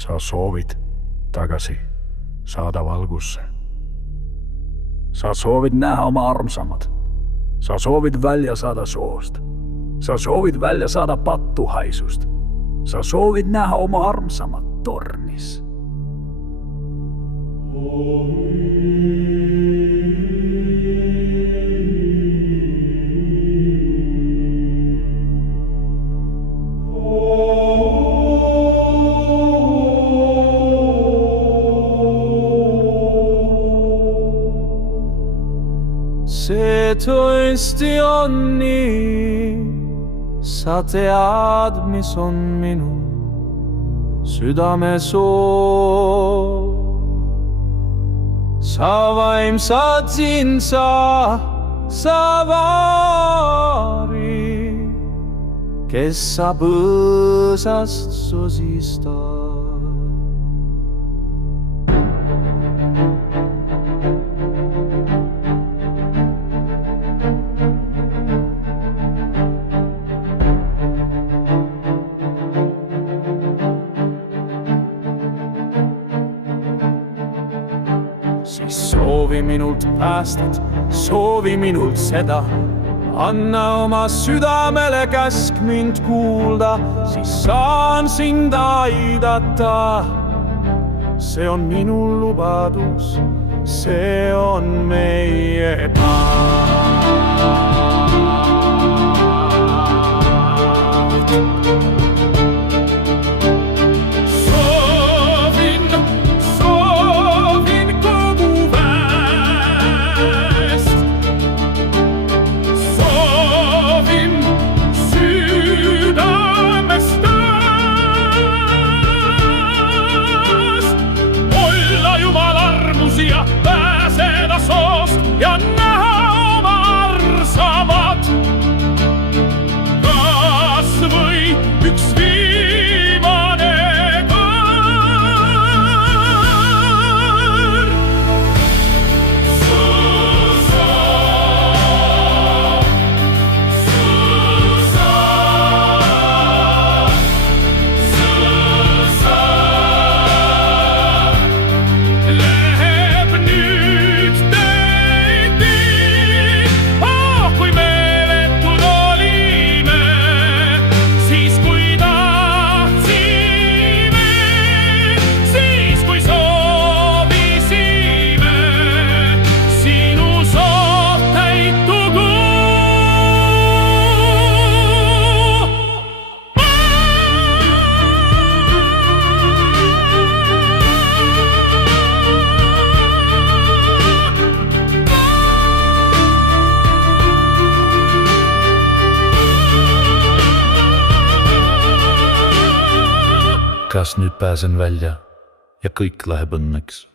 Sa soovid tagasi saada valgusse. Sa soovid näha oma armsamad. Sa soovid välja saada soost. Sa soovid välja saada pattuhaisust. Sa soovid näha oma armsamad tornis. See tõesti on nii, sa tead, mis on minu südame soov. Sa vaimsad siin sa vari, kes sa põõsast sosistad. Siis soovi minult päästad, soovi minult seda. Anna oma südamele käsk mind kuulda, siis saan sind aidata. See on minu lubadus, see on meie taht. Pääseda soost ja näha oma armsamad. Kas või üks viimane kord. Kas nüüd pääsen välja ja kõik läheb õnneks?